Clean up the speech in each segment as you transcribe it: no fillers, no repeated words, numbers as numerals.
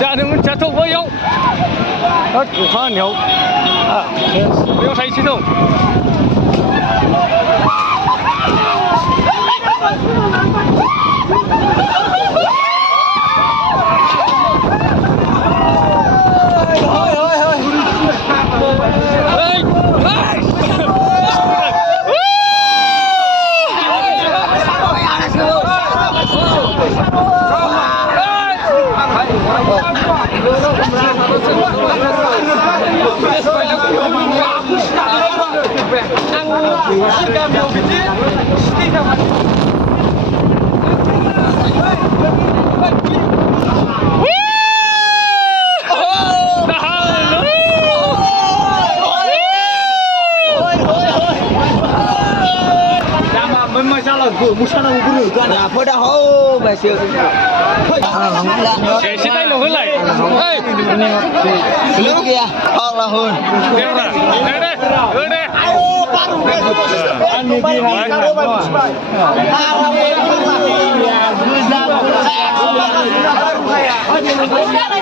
家人们家头我有，不怕牛啊，不用太激动。Sẽ tay lồng hơn lại. Ê, Lúc kia, hoặc là hơn. Đeo ra. Đây đây. Đây đây.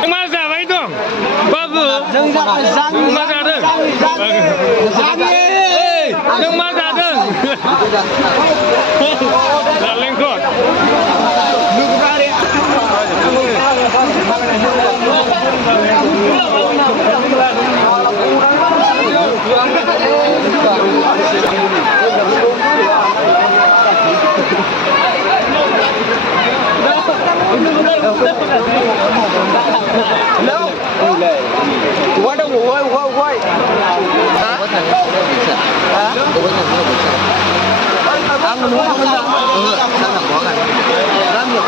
Mas ra vậy dong. Babu. Mas ra dong. Dong mas ra dong. Dah lengkot. Lu What do why? Ang ano mo na? Sana mo kan. Rami.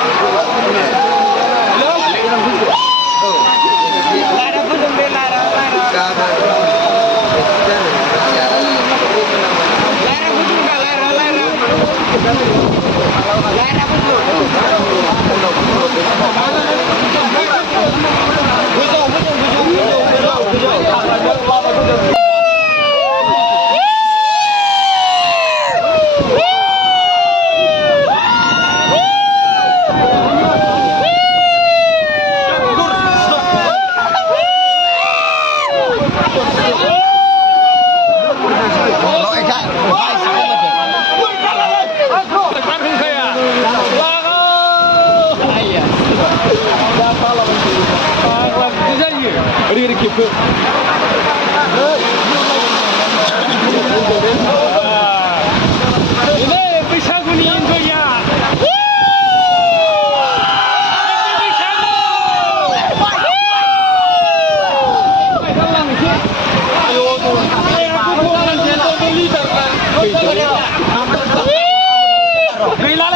Lara pun dong lara. Ini BWISAGU ni Indonesia. Gila